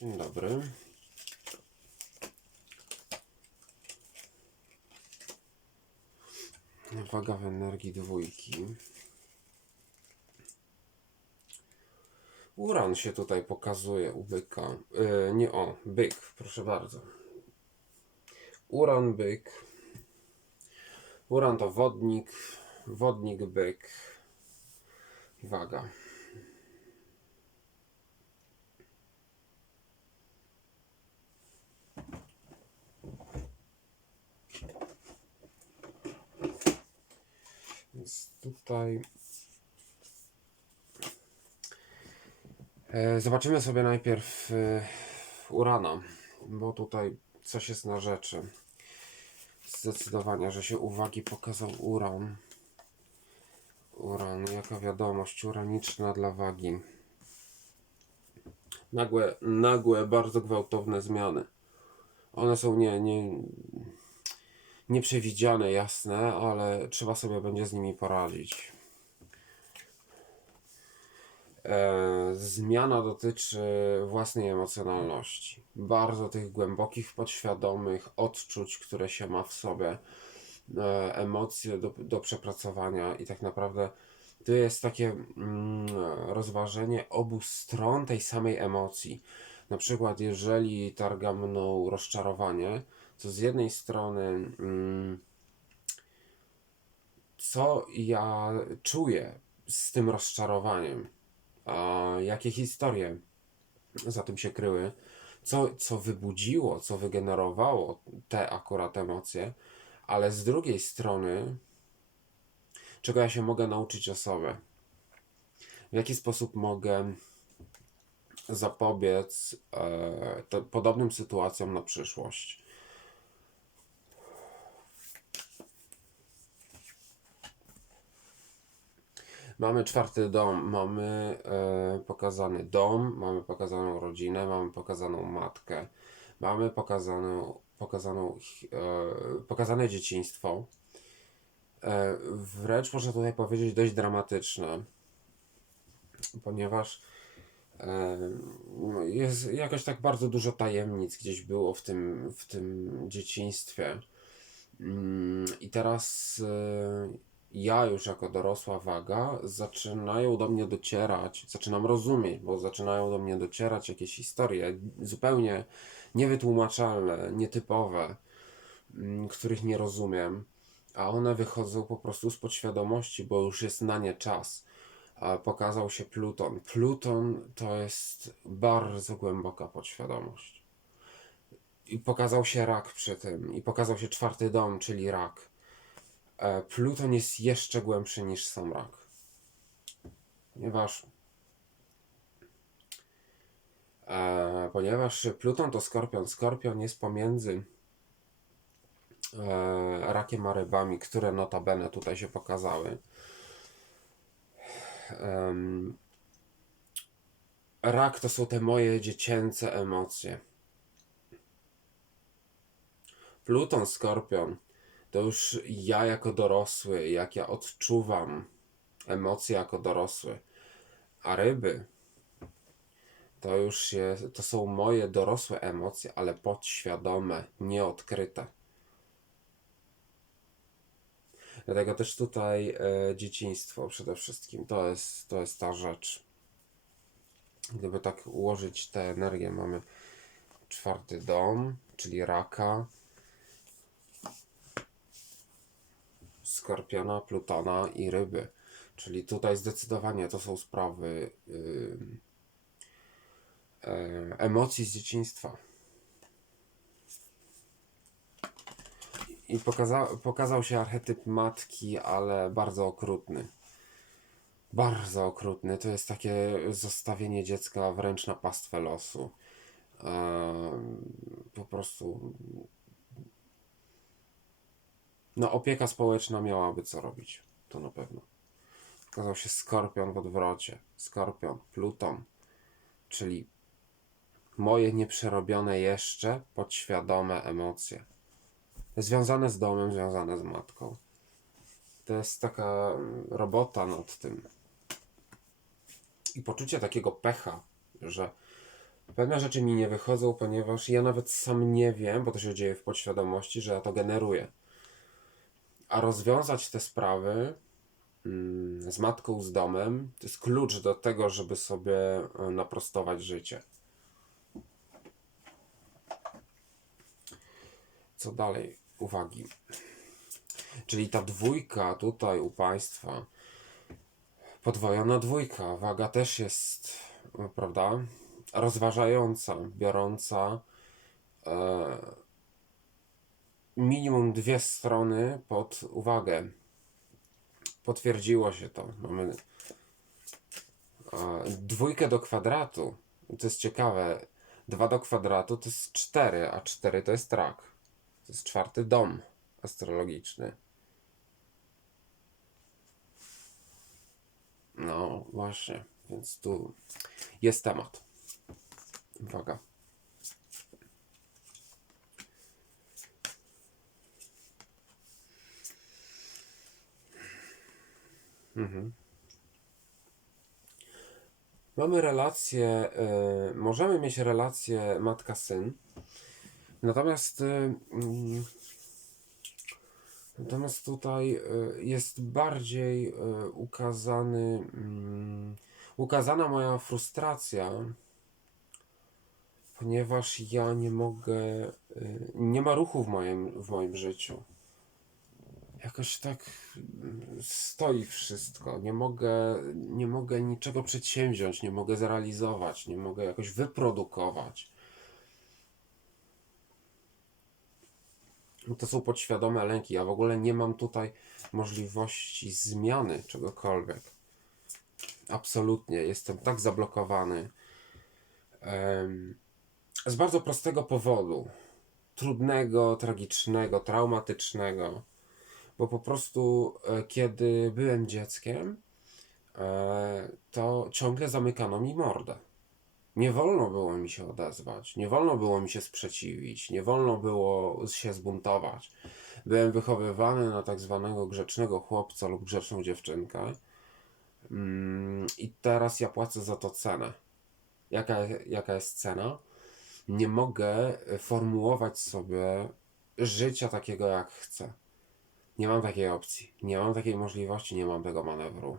Dobry. Waga w energii dwójki. Uran się tutaj pokazuje u byka. Yy, nie o, byk, proszę bardzo. Uran, byk. Uran to wodnik, wodnik, byk. Waga. Więc tutaj e, zobaczymy sobie najpierw e, Urana, bo tutaj coś jest na rzeczy. Zdecydowanie, że się uwagi pokazał Uran. Uran, jaka wiadomość uraniczna dla wagi. Nagłe, nagłe, bardzo gwałtowne zmiany. One są nie, nie, nieprzewidziane, jasne, ale trzeba sobie będzie z nimi poradzić. E, zmiana dotyczy własnej emocjonalności. Bardzo tych głębokich, podświadomych odczuć, które się ma w sobie, e, emocje do, do przepracowania i tak naprawdę to jest takie mm, rozważenie obu stron tej samej emocji. Na przykład, jeżeli targa mną rozczarowanie, to z jednej strony, mm, co ja czuję z tym rozczarowaniem, a jakie historie za tym się kryły, co, co wybudziło, co wygenerowało te akurat emocje, ale z drugiej strony, czego ja się mogę nauczyć o sobie, w jaki sposób mogę zapobiec te, podobnym sytuacjom na przyszłość. Mamy czwarty dom, mamy e, pokazany dom, mamy pokazaną rodzinę, mamy pokazaną matkę, mamy pokazaną, pokazaną, e, pokazane dzieciństwo. E, wręcz można tutaj powiedzieć dość dramatyczne, ponieważ jest jakoś tak bardzo dużo tajemnic gdzieś było w tym, w tym dzieciństwie. Mm, I teraz e, ja już jako dorosła waga zaczynają do mnie docierać, zaczynam rozumieć, bo zaczynają do mnie docierać jakieś historie zupełnie niewytłumaczalne, nietypowe, mm, których nie rozumiem, a one wychodzą po prostu z podświadomości, bo już jest na nie czas. Pokazał się Pluton. Pluton to jest bardzo głęboka podświadomość. I pokazał się rak przy tym, i pokazał się czwarty dom, czyli rak. E, Pluton jest jeszcze głębszy niż sam rak. Ponieważ e, ponieważ Pluton to skorpion. Skorpion jest pomiędzy e, rakiem a rybami, które notabene tutaj się pokazały. Em, rak to są te moje dziecięce emocje. Pluton, Skorpion to już ja jako dorosły, jak ja odczuwam emocje jako dorosły. A ryby to już jest, to są moje dorosłe emocje, ale podświadome, nieodkryte. Dlatego też tutaj e, dzieciństwo przede wszystkim to jest, to jest ta rzecz. Gdyby tak ułożyć tę energię, mamy czwarty dom, czyli raka, Skorpiona, Plutona i Ryby. Czyli tutaj zdecydowanie to są sprawy yy, emocji z dzieciństwa. I pokaza pokazał się archetyp matki, ale bardzo okrutny. Bardzo okrutny. To jest takie zostawienie dziecka wręcz na pastwę losu. Po prostu no, opieka społeczna miałaby co robić. To na pewno. Okazał się skorpion w odwrocie. Skorpion, Pluton, czyli moje nieprzerobione jeszcze podświadome emocje. Związane z domem, związane z matką. To jest taka robota nad tym. I poczucie takiego pecha, że Pewne rzeczy mi nie wychodzą, ponieważ ja nawet sam nie wiem, bo to się dzieje w podświadomości, że ja to generuję. A rozwiązać te sprawy mm, z matką, z domem, to jest klucz do tego, żeby sobie e, naprostować życie. Co dalej? Uwagi. Czyli ta dwójka tutaj u Państwa, podwojona dwójka, waga też jest, e, prawda, rozważająca, biorąca e, minimum dwie strony pod uwagę. Potwierdziło się to. Mamy e, dwójkę do kwadratu. To jest ciekawe. Dwa do kwadratu to jest cztery, a cztery to jest rak. To jest czwarty dom astrologiczny. No właśnie, więc tu jest temat. Uwaga. Mhm. Mamy relację, y, możemy mieć relację matka-syn, natomiast, y, mm, natomiast tutaj y, jest bardziej y, ukazany, mm, ukazana moja frustracja, ponieważ ja nie mogę, nie ma ruchu w moim, w moim życiu. Jakoś tak mm, stoi wszystko. Nie mogę, nie mogę niczego przedsięwziąć, nie mogę zrealizować, nie mogę jakoś wyprodukować. To są podświadome lęki. Ja w ogóle nie mam tutaj możliwości zmiany czegokolwiek. Absolutnie. Jestem tak zablokowany. Z bardzo prostego powodu. Trudnego, tragicznego, traumatycznego. Bo po prostu, e, kiedy byłem dzieckiem, e, to ciągle zamykano mi mordę. Nie wolno było mi się odezwać, nie wolno było mi się sprzeciwić, nie wolno było się zbuntować. Byłem wychowywany na tak zwanego grzecznego chłopca lub grzeczną dziewczynkę. Mm, I teraz ja płacę za to cenę. Jaka, jaka jest cena? Nie mogę formułować sobie życia takiego, jak chcę. Nie mam takiej opcji, nie mam takiej możliwości, nie mam tego manewru.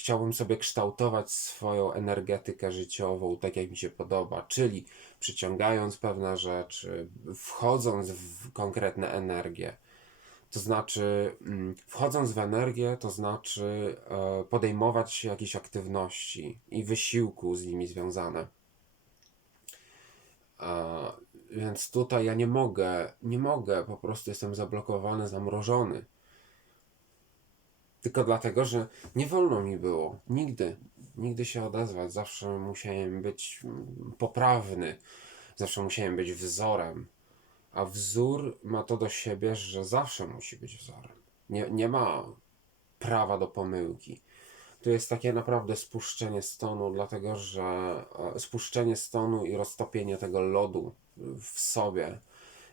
Chciałbym sobie kształtować swoją energetykę życiową tak, jak mi się podoba, czyli przyciągając pewne rzeczy, wchodząc w konkretne energie. To znaczy, mm, wchodząc w energię, to znaczy e, podejmować jakieś aktywności i wysiłku z nimi związane. E, Więc tutaj ja nie mogę, nie mogę, po prostu jestem zablokowany, zamrożony. Tylko dlatego, że nie wolno mi było nigdy, nigdy się odezwać. Zawsze musiałem być poprawny, zawsze musiałem być wzorem. A wzór ma to do siebie, że zawsze musi być wzorem. Nie, nie ma prawa do pomyłki. Tu jest takie naprawdę spuszczenie stonu, dlatego że e, spuszczenie stonu i roztopienie tego lodu w sobie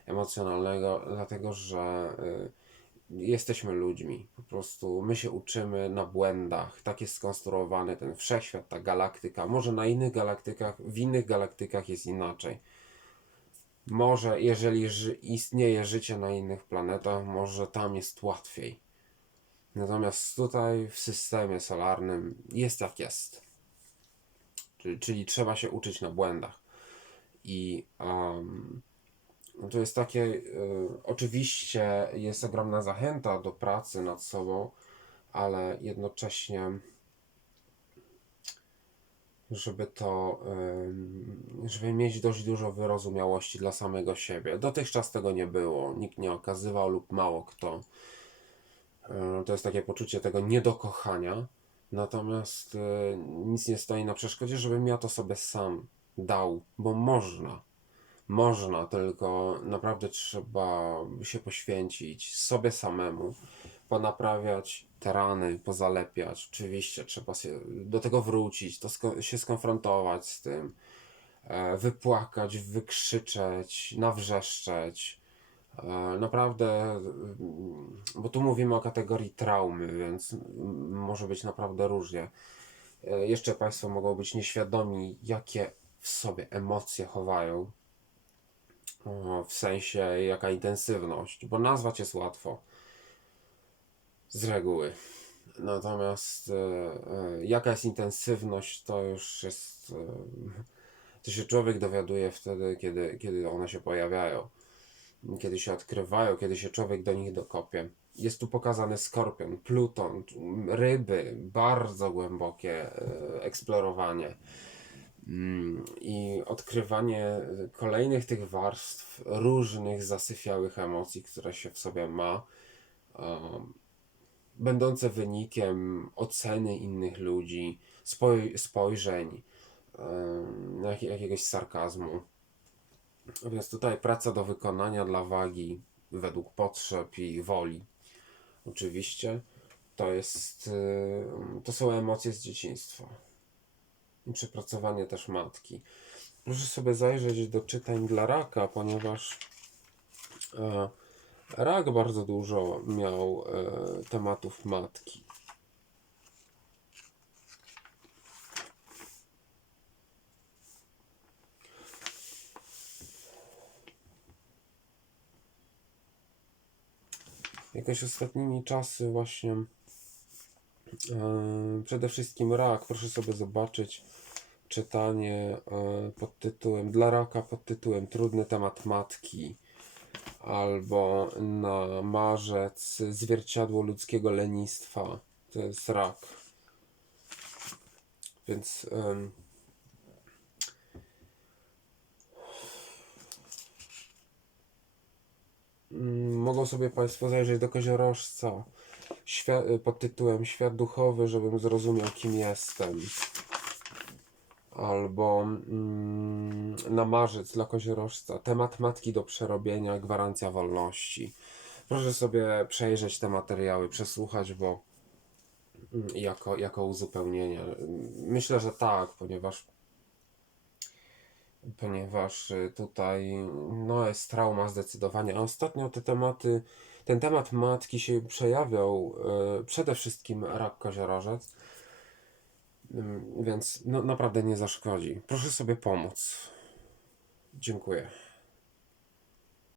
emocjonalnego, dlatego że y, jesteśmy ludźmi. Po prostu my się uczymy na błędach. Tak jest skonstruowany ten wszechświat, ta galaktyka. Może na innych galaktykach, w innych galaktykach jest inaczej. Może jeżeli ży istnieje życie na innych planetach, może tam jest łatwiej. Natomiast tutaj w systemie solarnym jest jak jest. Czyli, czyli trzeba się uczyć na błędach. I um, to jest takie, y, oczywiście jest ogromna zachęta do pracy nad sobą, ale jednocześnie, żeby to, y, żeby mieć dość dużo wyrozumiałości dla samego siebie. Dotychczas tego nie było, nikt nie okazywał lub mało kto. Y, to jest takie poczucie tego niedokochania. Natomiast y, nic nie stoi na przeszkodzie, żebym ja to sobie sam dał, bo można. Można, tylko naprawdę trzeba się poświęcić sobie samemu, ponaprawiać te rany, pozalepiać. Oczywiście trzeba się do tego wrócić, to sko się skonfrontować z tym, e, wypłakać, wykrzyczeć, nawrzeszczeć. E, naprawdę, mm, bo tu mówimy o kategorii traumy, więc może być naprawdę różnie. E, jeszcze Państwo mogą być nieświadomi, jakie w sobie emocje chowają, w sensie jaka intensywność, bo nazwać jest łatwo z reguły. Natomiast e, e, jaka jest intensywność, to już jest. E, to się człowiek dowiaduje wtedy, kiedy, kiedy one się pojawiają, kiedy się odkrywają, kiedy się człowiek do nich dokopie. Jest tu pokazany skorpion, pluton, ryby, bardzo głębokie eksplorowanie i odkrywanie kolejnych tych warstw różnych zasyfiałych emocji, które się w sobie ma, um, będące wynikiem oceny innych ludzi, spoj spojrzeń, um, jak jakiegoś sarkazmu. Więc tutaj praca do wykonania dla wagi według potrzeb i woli. Oczywiście to jest, y, to są emocje z dzieciństwa przepracowanie też matki. Proszę sobie zajrzeć do czytań dla raka, ponieważ e, rak bardzo dużo miał e, tematów matki. Jakoś ostatnimi czasy właśnie przede wszystkim rak, proszę sobie zobaczyć czytanie e, pod tytułem Dla raka pod tytułem Trudny temat matki albo na marzec Zwierciadło ludzkiego lenistwa. To jest rak. Więc mm, mogą sobie Państwo zajrzeć do koziorożca pod tytułem Świat duchowy, żebym zrozumiał, kim jestem albo mm, na marzec dla koziorożca temat matki do przerobienia, gwarancja wolności. Proszę sobie przejrzeć te materiały, przesłuchać, bo mm, jako, jako uzupełnienie. Myślę, że tak, ponieważ ponieważ y, tutaj no, jest trauma zdecydowanie. A ostatnio te tematy, ten temat matki się przejawiał y, przede wszystkim rak koziorożec. Ym, Więc no, naprawdę nie zaszkodzi. Proszę sobie pomóc. Dziękuję.